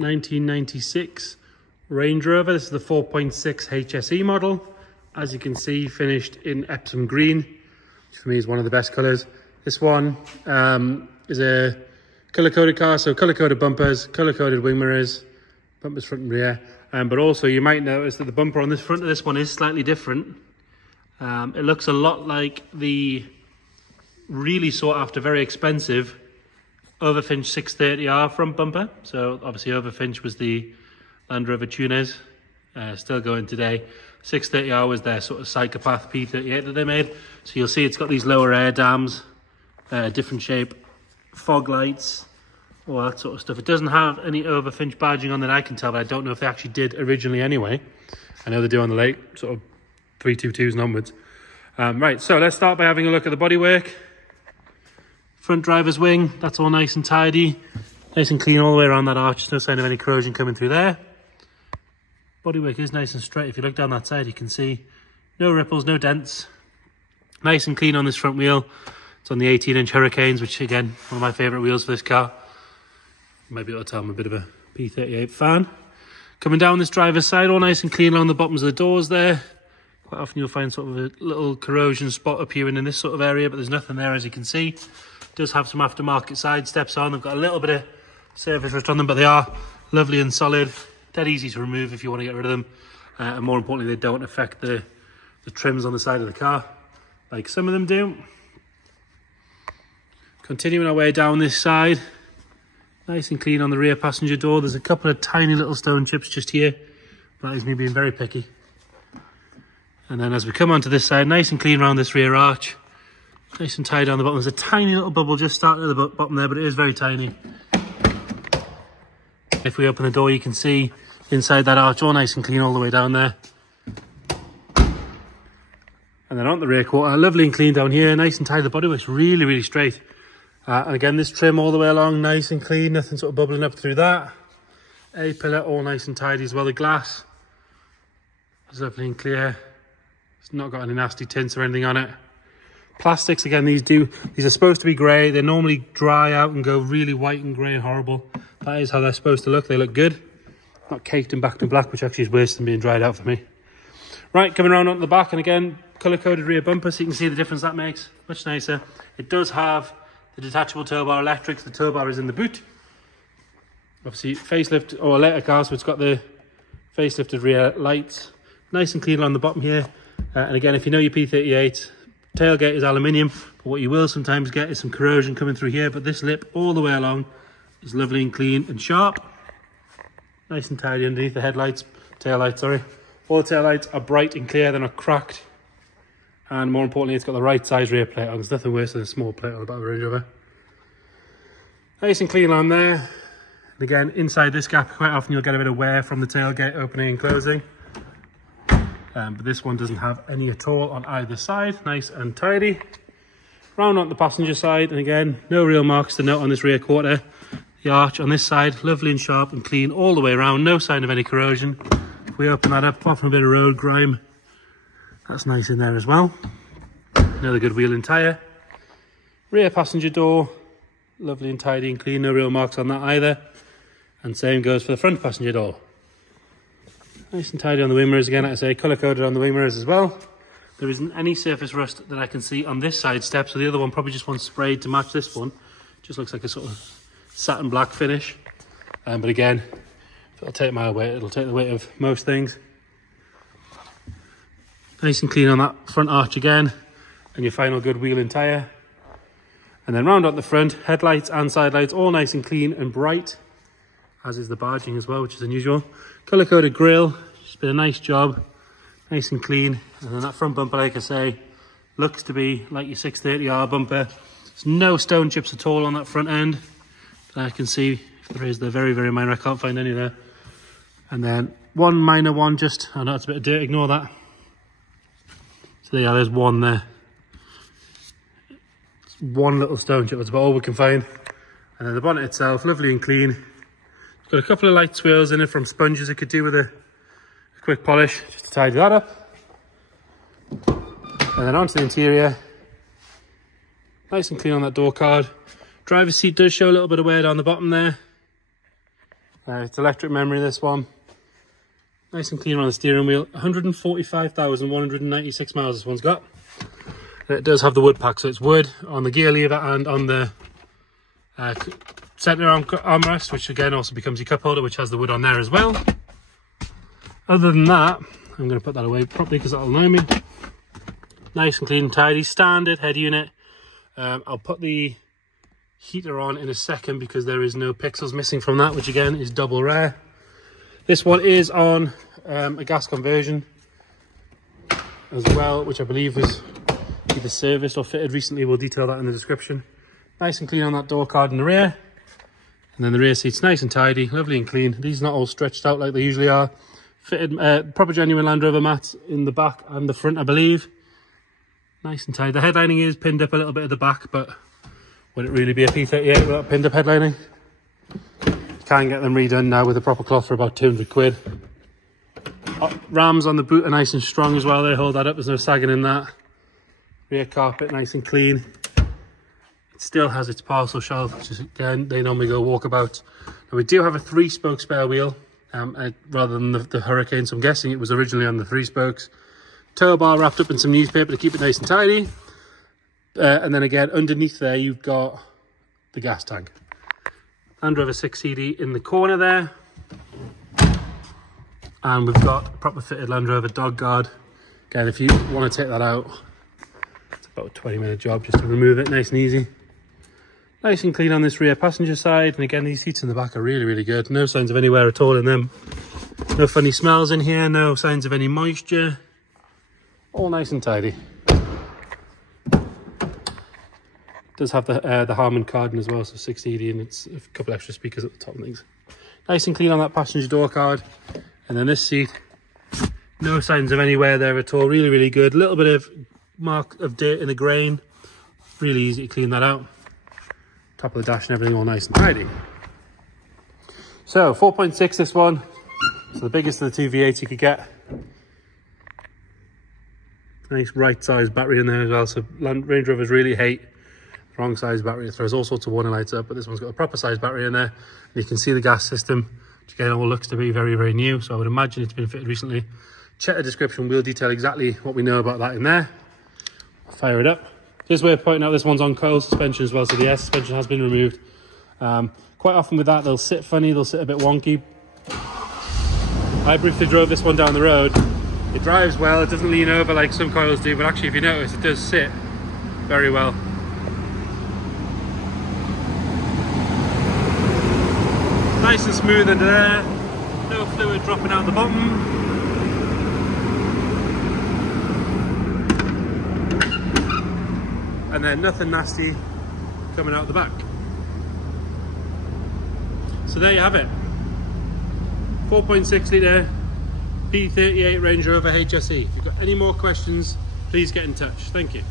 1996 Range Rover. This is the 4.6 HSE model. As you can see, finished in Epsom green, which for me is one of the best colours. This one is a colour-coded car, so colour-coded bumpers, colour-coded wing mirrors, bumpers front and rear. But also you might notice that the bumper on this front of this one is slightly different. It looks a lot like the really sought after, very expensive Overfinch 630R front bumper. So obviously Overfinch was the Land Rover tuners, still going today. 630R was their sort of psychopath P38 that they made. So you'll see it's got these lower air dams, different shape, fog lights, all that sort of stuff. It doesn't have any Overfinch badging on that I can tell, but I don't know if they actually did originally anyway. I know they do on the late sort of 322s and onwards. Right, so let's start by having a look at the bodywork. Front driver's wing, that's all nice and tidy. Nice and clean all the way around that arch. No sign of any corrosion coming through there. Bodywork is nice and straight. If you look down that side, you can see no ripples, no dents. Nice and clean on this front wheel. It's on the 18-inch Hurricanes, which again, one of my favourite wheels for this car. You might be able to tell I'm a bit of a P38 fan. Coming down this driver's side, all nice and clean along the bottoms of the doors there. Quite often you'll find sort of a little corrosion spot appearing in this sort of area, but there's nothing there, as you can see. It does have some aftermarket side steps on. They've got a little bit of surface rust on them, but they are lovely and solid. Dead easy to remove if you want to get rid of them. And more importantly, they don't affect the trims on the side of the car, like some of them do. Continuing our way down this side, nice and clean on the rear passenger door. There's a couple of tiny little stone chips just here. That is me being very picky. And then as we come onto this side, nice and clean around this rear arch. Nice and tight on the bottom. There's a tiny little bubble just starting at the bottom there, but it is very tiny. If we open the door, you can see inside that arch, all nice and clean all the way down there. And then on the rear quarter, lovely and clean down here. Nice and tight. The bodywork's really, really straight. And again, this trim all the way along, nice and clean. Nothing sort of bubbling up through that. A-pillar, all nice and tidy as well. The glass is lovely and clear. It's not got any nasty tints or anything on it. Plastics, again, these are supposed to be grey. They normally dry out and go really white and grey and horrible. That is how they're supposed to look. They look good. Not caked and backed in black, which actually is worse than being dried out for me. Right, coming around onto the back, and again, colour-coded rear bumper, so you can see the difference that makes. Much nicer. It does have the detachable tow bar electrics. The tow bar is in the boot. Obviously, facelift or a later car, so it's got the facelifted rear lights. Nice and clean along the bottom here. And again, if you know your P38, tailgate is aluminium, but what you will sometimes get is some corrosion coming through here. But this lip all the way along is lovely and clean and sharp. Nice and tidy underneath the headlights, tail lights, sorry. All the tail lights are bright and clear, they're not cracked. And more importantly, it's got the right size rear plate on. There's nothing worse than a small plate on the back of a Range Rover. Nice and clean on there. And again, inside this gap, quite often you'll get a bit of wear from the tailgate opening and closing. But this one doesn't have any at all on either side. Nice and tidy. Round on the passenger side, and again, no real marks to note on this rear quarter. The arch on this side, lovely and sharp and clean all the way around. No sign of any corrosion. If we open that up, apart from a bit of road grime, that's nice in there as well. Another good wheel and tyre. Rear passenger door, lovely and tidy and clean. No real marks on that either. And same goes for the front passenger door. Nice and tidy on the wing mirrors again, like I say, colour-coded on the wing mirrors as well. There isn't any surface rust that I can see on this side step, so the other one probably just wants sprayed to match this one. Just looks like a sort of satin black finish. But again, if it'll take my weight, it'll take the weight of most things. Nice and clean on that front arch again, and your final good wheel and tyre. And then round out the front, headlights and side lights, all nice and clean and bright, as is the badging as well, which is unusual. Colour-coded grille, just been a nice job, nice and clean. And then that front bumper, like I say, looks to be like your 630R bumper. There's no stone chips at all on that front end that I can see. If there is, they're very, very minor. I can't find any there. And then one minor one, just, I know it's a bit of dirt, ignore that. So there, there's one there. It's one little stone chip, that's about all we can find. And then the bonnet itself, lovely and clean. Got a couple of light swirls in it from sponges I could do with a quick polish, just to tidy that up. And then onto the interior. Nice and clean on that door card. Driver's seat does show a little bit of wear down the bottom there. It's electric memory, this one. Nice and clean on the steering wheel. 145,196 miles this one's got. And it does have the wood pack, so it's wood on the gear lever and on the centre armrest, which again also becomes your cup holder, which has the wood on there as well. Other than that, I'm going to put that away properly because that'll annoy me. Nice and clean and tidy. Standard head unit. I'll put the heater on in a second because there is no pixels missing from that, which again is double rare. This one is on a gas conversion as well, which I believe was either serviced or fitted recently. We'll detail that in the description. Nice and clean on that door card in the rear. And then the rear seat's nice and tidy, lovely and clean. These are not all stretched out like they usually are. Fitted proper genuine Land Rover mats in the back and the front, I believe. Nice and tidy. The headlining is pinned up a little bit at the back, but would it really be a P38 without pinned up headlining? Can get them redone now with a proper cloth for about 200 quid. Rams on the boot are nice and strong as well. They hold that up. There's no sagging in that. Rear carpet nice and clean. It still has its parcel shelf, which is, again, they normally go walkabout. Now we do have a 3-spoke spare wheel rather than the Hurricane, so I'm guessing it was originally on the 3 spokes. Tow bar wrapped up in some newspaper to keep it nice and tidy. And then again, underneath there, you've got the gas tank. Land Rover 6 CD in the corner there. And we've got a proper fitted Land Rover dog guard. Again, if you want to take that out, it's about a 20-minute job just to remove it, nice and easy. Nice and clean on this rear passenger side. And again, these seats in the back are really, really good. No signs of any wear at all in them. No funny smells in here, no signs of any moisture. All nice and tidy. Does have the Harman Kardon as well, so 6 CD, and it's a couple extra speakers at the top and things. Nice and clean on that passenger door card. And then this seat, no signs of any wear there at all. Really, really good. A little bit of mark of dirt in the grain. Really easy to clean that out. Top of the dash and everything all nice and tidy. So 4.6 this one. So the biggest of the 2 V8s you could get. Nice right size battery in there as well. So Range Rovers really hate wrong size battery. It throws all sorts of warning lights up, but this one's got a proper size battery in there. And you can see the gas system, which again all looks to be very, very new. So I would imagine it's been fitted recently. Check the description, we'll detail exactly what we know about that in there. I'll fire it up. Just way of pointing out, this one's on coil suspension as well, so the air suspension has been removed. Quite often with that, they'll sit funny, they'll sit a bit wonky. I briefly drove this one down the road. It drives well, it doesn't lean over like some coils do, but actually if you notice, it does sit very well. Nice and smooth under there, no fluid dropping out the bottom. And then nothing nasty coming out the back. So there you have it. 4.6 litre P38 Range Rover HSE. If you've got any more questions, please get in touch. Thank you.